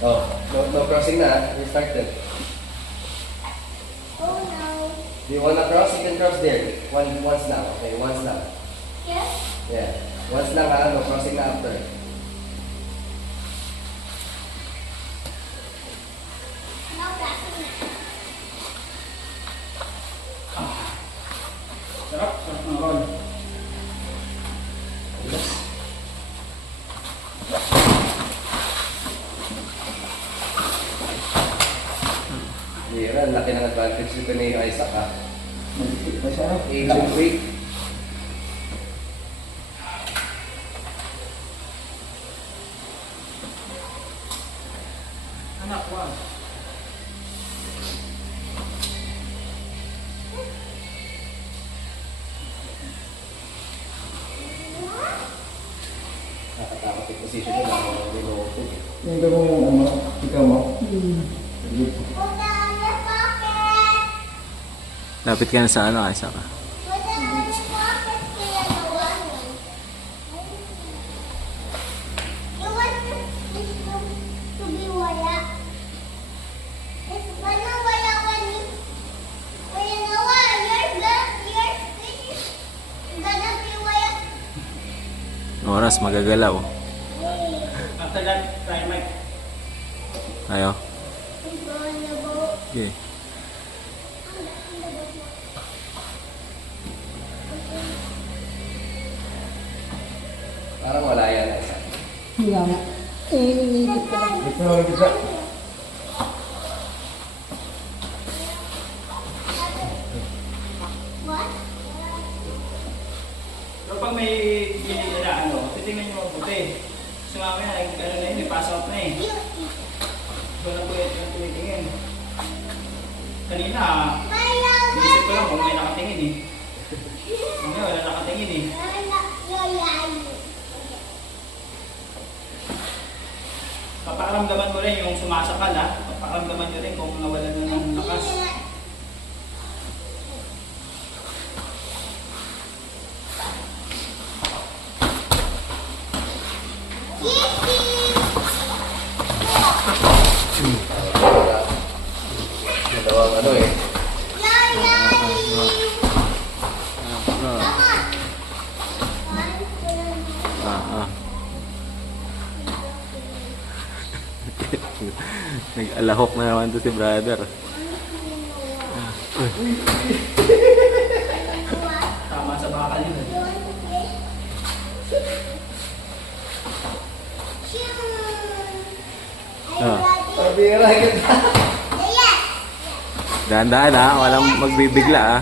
Oh, no crossing na. We started. Oh no. Do you wanna cross? You can cross there. Once lang. Okay, once lang. Yes? Yeah. Once lang ha. No crossing na after. No cracking. Sarap. Sarap ng roll. Hira, laki ng advantage dito ni Isaac ha. Masarap. Asian week. Anak, wow. Nakatakot yung position nila. Hindi mo Yung gawin yung ano, ikaw mo. Put that on your pocket. Lapit ka na sa ano, Isaac. Put that on your pocket, kaya nawalan. You want this to be wala? It's gonna wala when you know what? Your speech is gonna be wala. Oras, magagalaw. After that, try Mike. Ayo. It's gonna go. Okay. Parang wala yan Isaac. Wala nga. Iniisip ko lang. Ito na ulit isa. What? Pero pag may binili na ano, titingnan nyo mabuti. Kasi mamaya, ano na yun, may pass out na eh. You eat. Ito na po yung tumitingin. Kanina, Maya, inisip ko lang kung may nakatingin eh. Mamaya, wala nakatingin eh. Papakaramdaman mo rin yung sumasakal ha. Papakaramdaman nyo rin kung nawalan na ng lakas. Dalawang ano eh. Ah. Nag-alahok na naman to si brother. Tama sa bakal yun. Pabira kita. Dahan-dahan ha, walang magbibigla ha.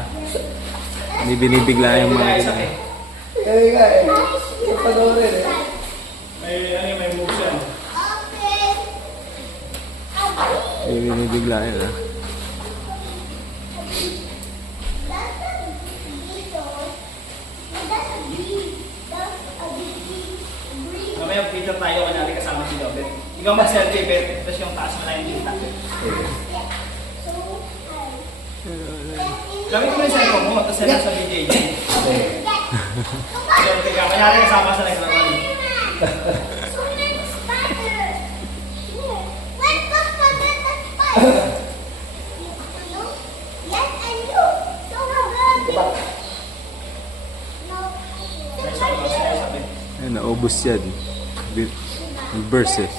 Hindi binibigla yung mga Isa eh. Kaya nga eh. Yung panoorin eh. May moves yan. Hindi binibigla yun ha. Mamaya picture tayo kanyari kasama si Robert. Ikaw mag-selfie, Bet. Tapos yung taas mo na yung kita. Gamit mo yung cellphone mo, tapos yan sa video niya. Selfie ka. Kanyari kasama sa naglaman. Ayun, naubos yan. Burst eh.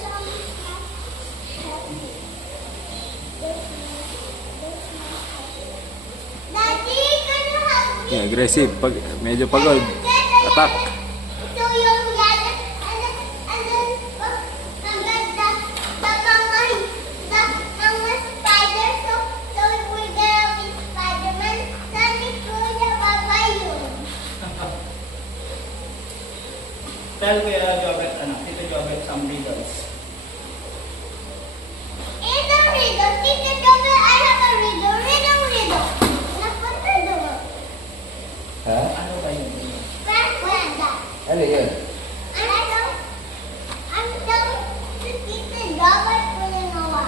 Yeah, aggressive. Pag medyo pagod, attack. So yung yellow, and then mga spider, so we're gonna be Spider-Man. Sabi ko na babay yun. Tell Kuya Robert, Tito Robert, some riddles. In the riddle, Tita Jovel, I have a riddle. Riddle. Napunta doon. Ha? Ano ba yun? Wala. Ano yun? Ang daw si Tita Jovel ko ginawa.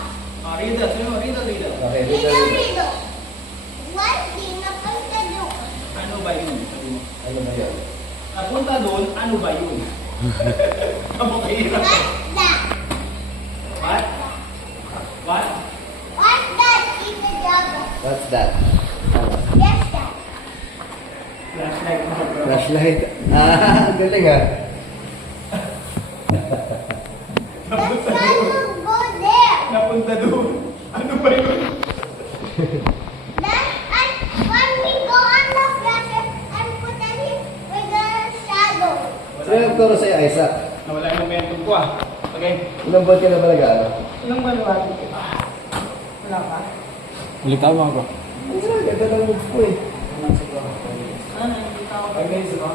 Riddles, riddle. Okay, Riddle. One thing, napunta doon. Ano ba yun? Sabi mo. Ano ba yun? Napunta doon, ano ba yun? Ang hirap. What's that? What? Flashlight. Ah, galing ah. Let's try to go there. Napunta doon. Ano ba yun? Then, when we go on the flasher and put it in with the shadow. Sino yung turo sa'yo, Isaac? Nawala yung momentum ko ah. Okay. Ilang buwan ka na ba nag-ano? Ilang maluwag? Wala pa? Ulitan mo ako. Ang ganda ng moves ko eh. Ano, hindi ka ako. Ay, guys, ito.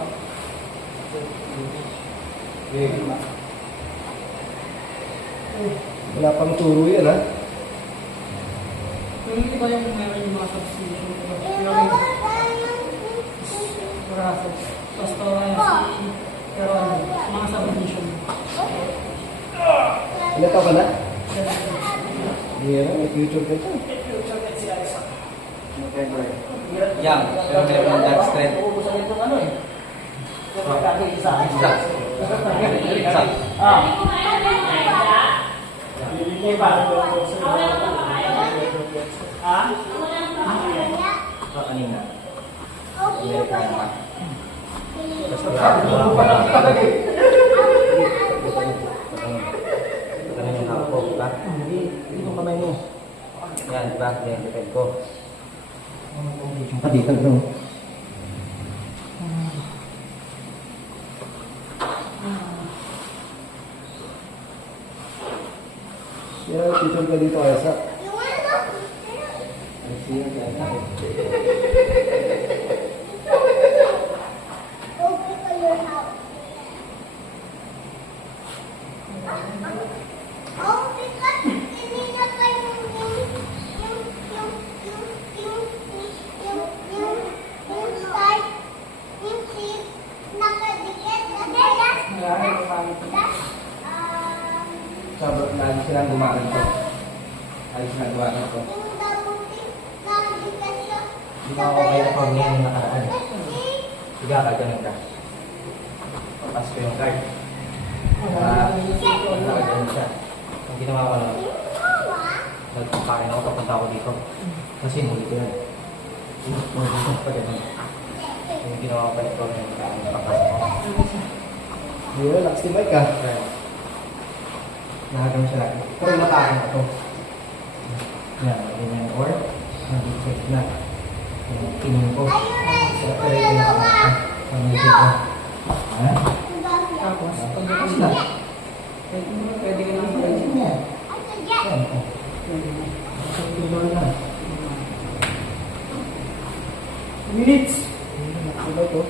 Wala pang turo yan ha. Yung iba yung meron yung mga substitution. In Yung our diamond, braso. Pastora si... Pero ano, mga substitution. Ilan taon ka na? Hindi yan, may future ka ito. Yang, pero meron ng dark strength. Uubusan itong ano eh. Isa. Ah. Ha? Kanina. okay, but Itong kamay mo. Yan, diba? Yan, depend ko. Dito no. Yan, future ka dito, Isaac. you want to go to your house. Oh, because hindi na kayo yung start, yung seat, nakadikit. That's, Sabat lagi silang gumakan ito. Ayos na gawa na ito. yung double seat, nakadikit siya. Hindi mo ako kaya pag ngayon nakaraan. Sige, kaganon ka. Papas ko yung card. Nakaganon siya. Ang ginawa ko lang, nagpakain ako papunta ako dito. Kasi muli ko yan. Pag ganun. Yung ginawa ko pa ito, yung papas ko. Hindi na, lakas ni Mike ah. Nakaganon siya lagi. Pero yung matakin ako. Yan, ganyan. Or, nag-check na. Yung tingin ko. Are you ready Sa for the lowa? pag-check na. Ha? Tapos, pag Tapos na. pwede ka naman pag-isip niya. Yan, oh. Tuloy na. Minutes! Ano ito?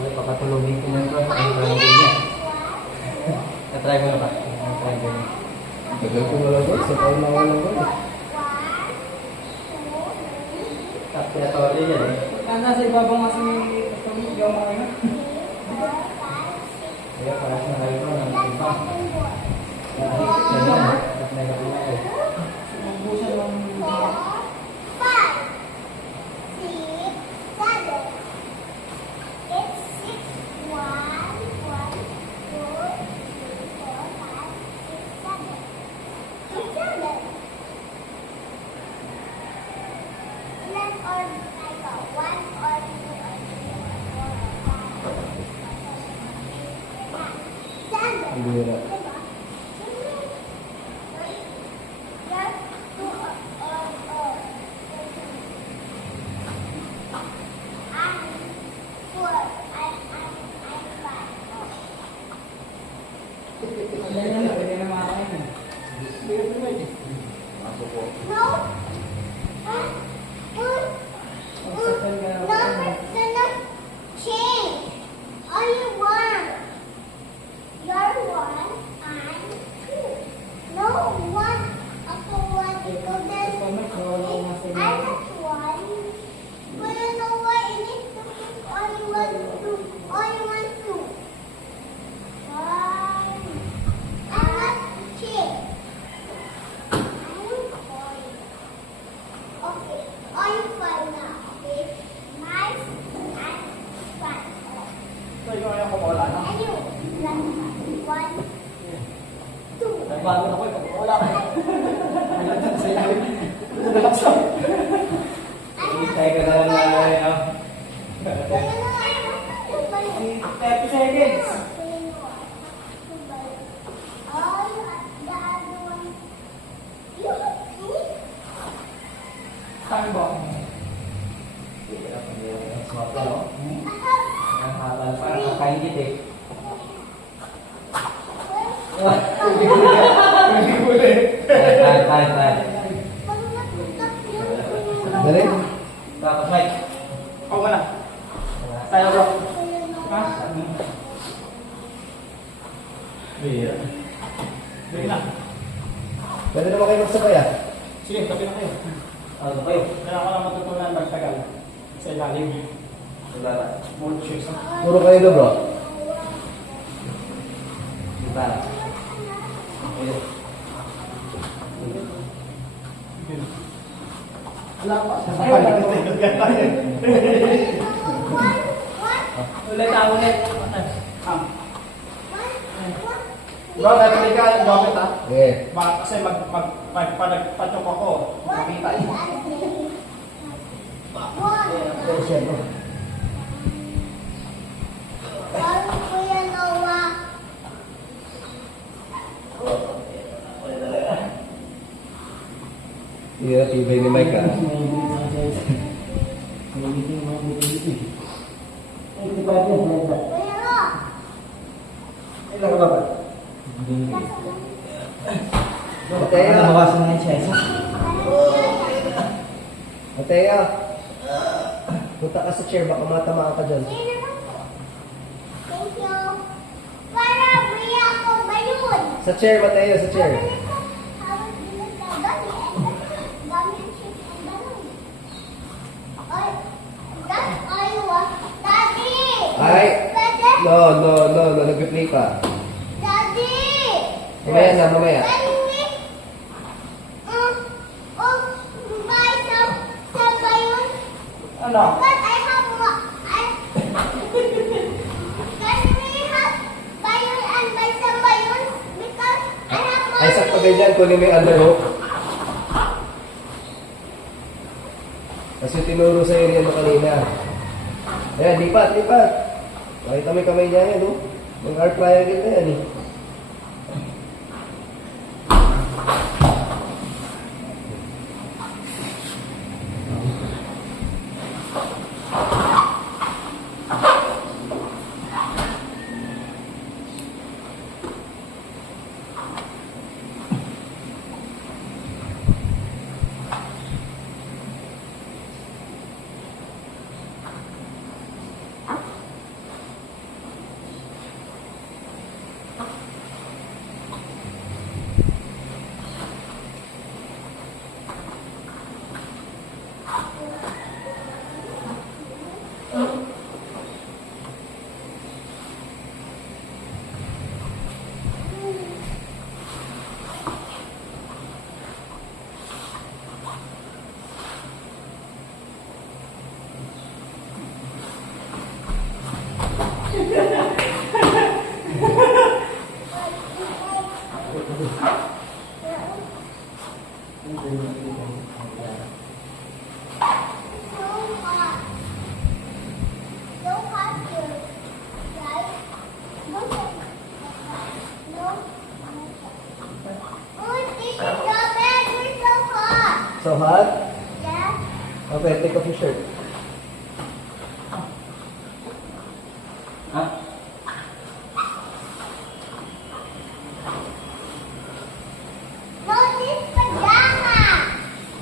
May papatulogin ko na ito. Ang try niya. Na-try mo na ba? Na-try mo na. Tagal ko na lang ito. Sa taon na ako lang ito. Tapos yan eh. Nasa ibaba nga si Tommy, yung mga yun. Kaya para sa nalay ko ng iba. Yan yan. Tapos na yung eh. Magbusan ng... Hindi na. Ganyan na, pwede na makakain. No. Pagsakan ka No, it's not change. Only one. You're one, I'm two. No, one. Ako one, ikaw din. I'm not one. But you know what? It is only one, two. Only one, two. One. I'm not change. I'm five. Okay. Are you five now? Okay. Nice and fun. So, yung ayaw ko wala na. And you. One, two. Nagbago na ko eh, wala ka. Hintay ka na lang na. Kaya na Tayo. Pag natutok yung Dali. Tapos, Mike. Ako na. Tayo bro. Ha? Sige na. Pwede naman kayo magsabay ah. Sige, kape na kayo. Ano kayo? Kaya ako lang matutunan magtagal. Sa ilalim. More cheers. Puro kayo do bro. Diba? Wala pa. Ulit ako ulit. Bro, narinig ka yung gamit ha? Okay. Baka kasi pagpatok ako, makita eh. Kuya Noah. Iya, tibay ni Mike ah. Kuya Noah. Ilang ka ba? Mateo. Nabawasan na yung siya. Mateo. Punta ka sa chair, baka matamaan ka dyan. Thank you. Para may ako ba yun? Sa chair, Mateo, sa chair. Ay! No, nag-replay pa. Mamaya na, mamaya. Ano? Ay, sakto ganyan, kunin mo yung underhook. Kasi tinuro sa area mo kanina. Ayan, lipat. Makita mo yung kamay niya yan, no? Yung arc triangle na yan, eh. So hot? Okay, take off your shirt.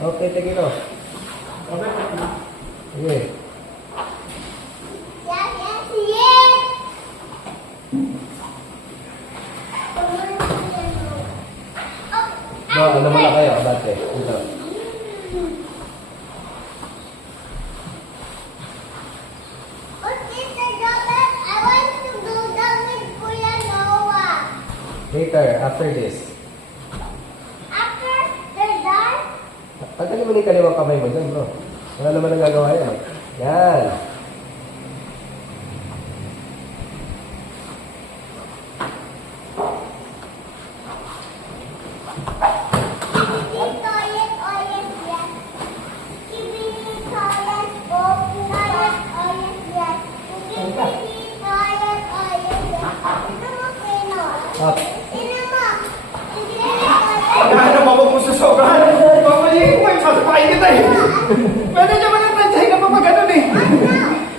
Okay, take it off. Okay. No, ano muna kayo, abate. Ito. Later, after this. Tanggalin mo na yung kaliwang kamay mo dyan, bro. Wala naman ang gagawa yan. Yan. Up. Ano ba mo sa sobrahan? Mamali ko eh, sasapain kita eh. Pwede niya man ang tansay ka pa mag-anon eh.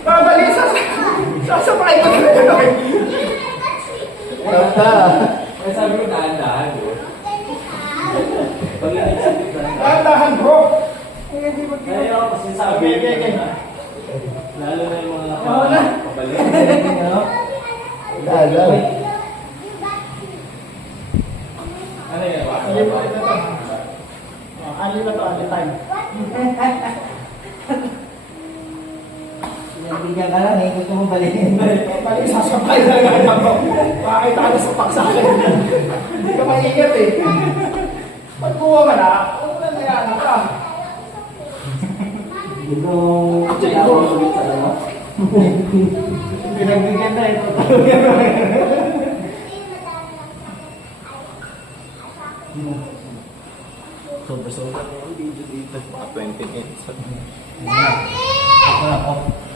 Babali, sasapain ko talaga eh. Up ka. sabi ko dahan-dahan eh. Pag nagsipit na. Dahan-dahan, bro. Hindi mo Kaya ako kasi sabi. Okay. Lalo na yung mga Oo na. kapalit. Dahan. Ano yan? Ali mo ito to. Ali na to, ali time. Bigyan ka lang eh. Gusto mo balikin. Balik, sasabay na lang ako. Makakita ka na sa paksakin. Hindi ka maingat eh. Pag kuha ka na, huwag na nayana ka. Ito, ako ulit sa ano. Pinagbigyan na ito. Sobra-sobra yung video dito. Mga 20 minutes. Daddy! Ako.